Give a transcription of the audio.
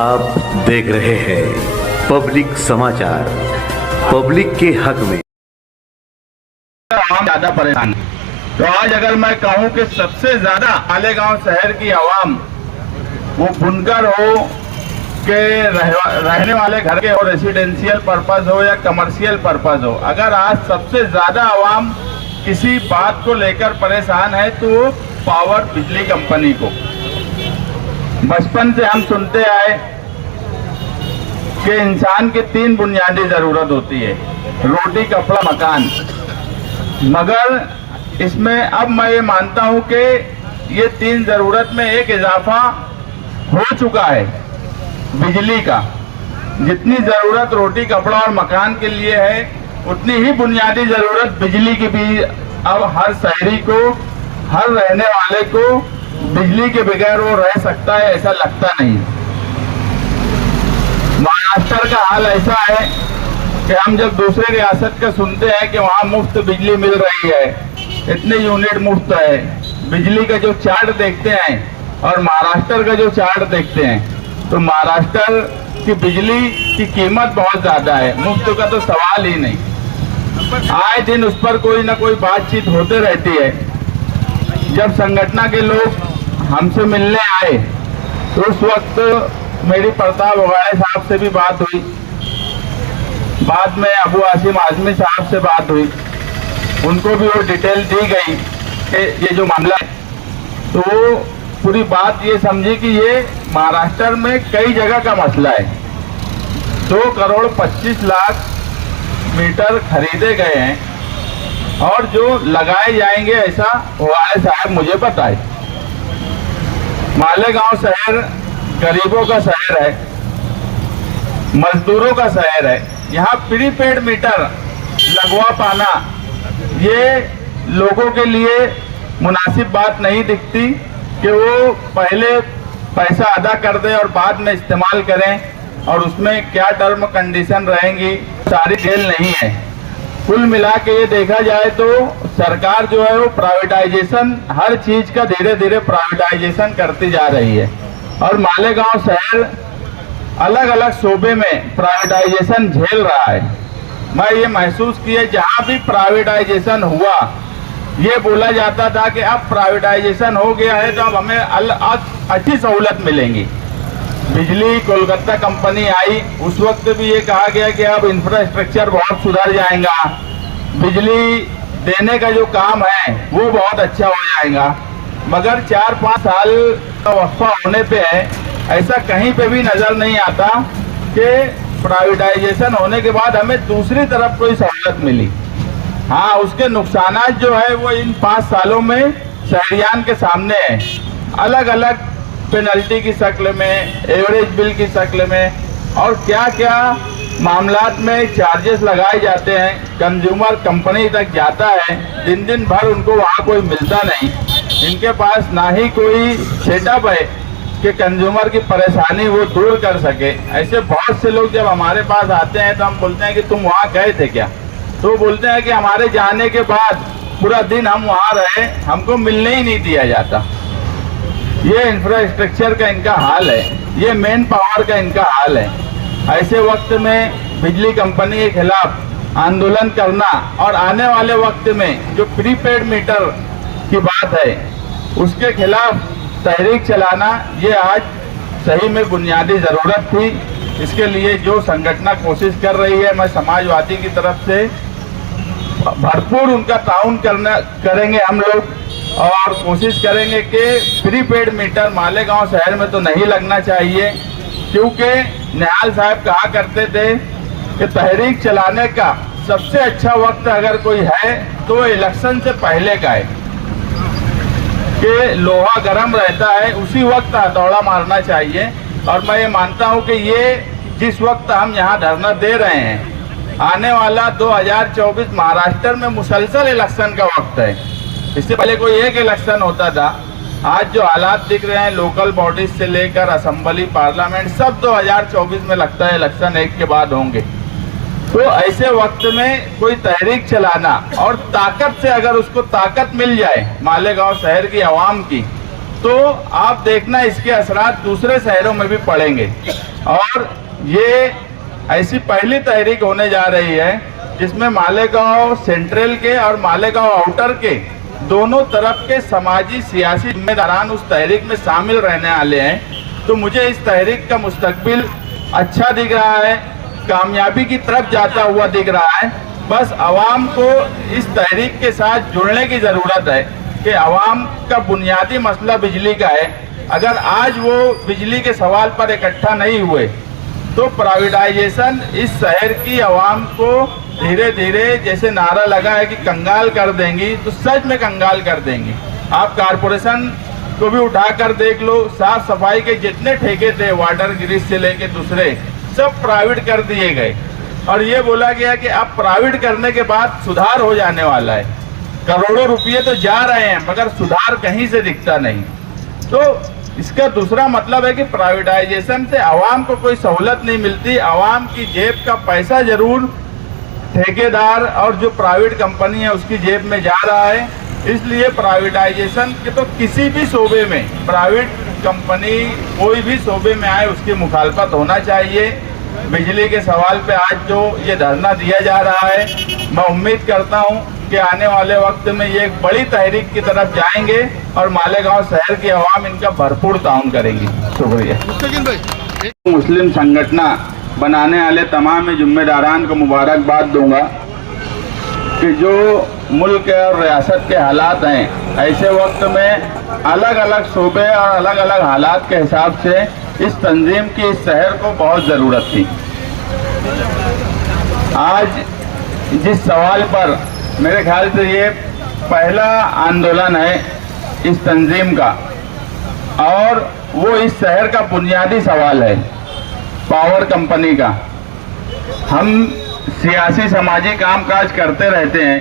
आप देख रहे हैं पब्लिक समाचार, पब्लिक के हक में। आवाम ज्यादा परेशान है। तो आज अगर मैं कहूं कि सबसे ज्यादा मालेगांव शहर की आवाम, वो बुनकर हो के रहने वाले घर के हो, रेसिडेंशियल पर्पस हो या कमर्शियल पर्पस हो, अगर आज सबसे ज्यादा आवाम किसी बात को लेकर परेशान है तो वो पावर बिजली कंपनी को। बचपन से हम सुनते आए कि इंसान की 3 बुनियादी जरूरत होती है, रोटी, कपड़ा, मकान। मगर इसमें अब मैं ये मानता हूं कि ये 3 जरूरत में एक इजाफा हो चुका है, बिजली का। जितनी जरूरत रोटी, कपड़ा और मकान के लिए है, उतनी ही बुनियादी जरूरत बिजली की भी अब हर शहरी को, हर रहने वाले को बिजली के बगैर वो रह सकता है, ऐसा लगता नहीं। महाराष्ट्र का हाल ऐसा है कि हम जब दूसरे रियासत का सुनते हैं कि वहाँ मुफ्त बिजली मिल रही है, इतने यूनिट मुफ्त है, बिजली का जो चार्ट देखते हैं और महाराष्ट्र का जो चार्ट देखते हैं, तो महाराष्ट्र की बिजली की कीमत बहुत ज्यादा है, मुफ्त का तो सवाल ही नहीं। आए दिन उस पर कोई ना कोई बातचीत होते रहती है। जब संगठन के लोग हमसे मिलने आए तो उस वक्त मेरी प्रताप वगाड़े साहब से भी बात हुई, बाद में अबू आसिम आजमी साहब से बात हुई, उनको भी वो डिटेल दी गई कि ये जो मामला है, तो वो पूरी बात ये समझी कि ये महाराष्ट्र में कई जगह का मसला है। 2 करोड़ 25 लाख मीटर खरीदे गए हैं और जो लगाए जाएंगे, ऐसा वगाड़े साहब मुझे बताए। मालेगांव शहर गरीबों का शहर है, मजदूरों का शहर है। यहाँ प्रीपेड मीटर लगवा पाना ये लोगों के लिए मुनासिब बात नहीं दिखती कि वो पहले पैसा अदा कर दें और बाद में इस्तेमाल करें, और उसमें क्या टर्म कंडीशन रहेंगी, सारी खेल नहीं है। कुल मिला के ये देखा जाए तो सरकार जो है वो प्राइवेटाइजेशन, हर चीज का धीरे धीरे प्राइवेटाइजेशन करती जा रही है, और मालेगांव शहर अलग अलग शोबे में प्राइवेटाइजेशन झेल रहा है। मैं ये महसूस किया, जहां भी प्राइवेटाइजेशन हुआ ये बोला जाता था कि अब प्राइवेटाइजेशन हो गया है तो अब हमें अच्छी सहूलत मिलेंगी। बिजली कोलकाता कंपनी आई, उस वक्त भी ये कहा गया कि अब इंफ्रास्ट्रक्चर बहुत सुधर जाएगा, बिजली देने का जो काम है वो बहुत अच्छा हो जाएगा। मगर 4-5 साल का वक्फा होने पे है, ऐसा कहीं पे भी नजर नहीं आता कि प्राइवेटाइजेशन होने के बाद हमें दूसरी तरफ कोई सहूलत मिली। हाँ, उसके नुकसानात जो है वो इन 5 सालों में शहरियान के सामने है, अलग अलग पेनल्टी की शक्ल में, एवरेज बिल की शक्ल में, और क्या क्या मामलात में चार्जेस लगाए जाते हैं। कंज्यूमर कंपनी तक जाता है, दिन दिन भर उनको वहाँ कोई मिलता नहीं, इनके पास ना ही कोई सेटअप है कि कंज्यूमर की परेशानी वो दूर कर सके। ऐसे बहुत से लोग जब हमारे पास आते हैं तो हम बोलते हैं कि तुम वहाँ गए थे क्या, तो बोलते हैं कि हमारे जाने के बाद पूरा दिन हम वहाँ रहे, हमको मिलने ही नहीं दिया जाता। ये इंफ्रास्ट्रक्चर का इनका हाल है, ये मेन पावर का इनका हाल है। ऐसे वक्त में बिजली कंपनी के खिलाफ आंदोलन करना और आने वाले वक्त में जो प्रीपेड मीटर की बात है उसके खिलाफ तहरीक चलाना, ये आज सही में बुनियादी जरूरत थी। इसके लिए जो संगठन कोशिश कर रही है, मैं समाजवादी की तरफ से भरपूर उनका ताउन करेंगे हम लोग, और कोशिश करेंगे कि प्रीपेड मीटर मालेगांव शहर में तो नहीं लगना चाहिए, क्योंकि निहाल साहब कहा करते थे कि तहरीक चलाने का सबसे अच्छा वक्त अगर कोई है तो इलेक्शन से पहले का है, कि लोहा गर्म रहता है, उसी वक्त हथौड़ा मारना चाहिए। और मैं ये मानता हूँ कि ये जिस वक्त हम यहाँ धरना दे रहे हैं, आने वाला 2024 महाराष्ट्र में मुसलसल इलेक्शन का वक्त है। इससे पहले कोई एक इलेक्शन होता था, आज जो हालात दिख रहे हैं लोकल बॉडीज से लेकर असेंबली, पार्लियामेंट, सब 2024 में लगता है इलेक्शन एक के बाद होंगे। तो ऐसे वक्त में कोई तहरीक चलाना, और ताकत से अगर उसको ताकत मिल जाए मालेगांव शहर की आवाम की, तो आप देखना इसके असरात दूसरे शहरों में भी पड़ेंगे। और ये ऐसी पहली तहरीक होने जा रही है जिसमें मालेगांव सेंट्रल के और मालेगांव आउटर के दोनों तरफ के समाजी सियासी जिम्मेदारान उस तहरीक में शामिल रहने वाले हैं। तो मुझे इस तहरीक का मुस्तकबिल अच्छा दिख रहा है, कामयाबी की तरफ जाता हुआ दिख रहा है। बस आवाम को इस तहरीक के साथ जुड़ने की ज़रूरत है कि आवाम का बुनियादी मसला बिजली का है। अगर आज वो बिजली के सवाल पर इकट्ठा नहीं हुए तो प्राइवेटाइजेशन इस शहर की आवाम को धीरे धीरे, जैसे नारा लगा है कि कंगाल कर देंगी, तो सच में कंगाल कर देंगी। आप कारपोरेशन को भी उठा कर देख लो, साफ सफाई के जितने ठेके थे वाटर ग्रिड से लेके दूसरे सब प्राइवेट कर दिए गए। और ये बोला गया कि अब प्राइवेट करने के बाद सुधार हो जाने वाला है। करोड़ों रुपये तो जा रहे हैं मगर सुधार कहीं से दिखता नहीं। तो इसका दूसरा मतलब है कि प्राइवेटाइजेशन से आवाम को कोई सहूलत नहीं मिलती। आवाम की जेब का पैसा जरूर ठेकेदार और जो प्राइवेट कंपनी है उसकी जेब में जा रहा है। इसलिए प्राइवेटाइजेशन के तो किसी भी शोबे में, प्राइवेट कंपनी कोई भी शोबे में आए, उसकी मुखालफत होना चाहिए। बिजली के सवाल पे आज जो ये धरना दिया जा रहा है, मैं उम्मीद करता हूँ कि आने वाले वक्त में ये एक बड़ी तहरीक की तरफ जाएंगे और मालेगांव शहर की आवाम इनका भरपूर ताउन करेंगी। शुक्रिया। मुस्लिम संगठन बनाने वाले तमाम जिम्मेदारान को मुबारकबाद दूंगा कि जो मुल्क और रियासत के हालात हैं, ऐसे वक्त में अलग अलग शोबे और अलग अलग हालात के हिसाब से इस तंजीम की इस शहर को बहुत ज़रूरत थी। आज जिस सवाल पर मेरे ख्याल से ये पहला आंदोलन है इस तंजीम का, और वो इस शहर का बुनियादी सवाल है पावर कंपनी का। हम सियासी समाजी कामकाज करते रहते हैं।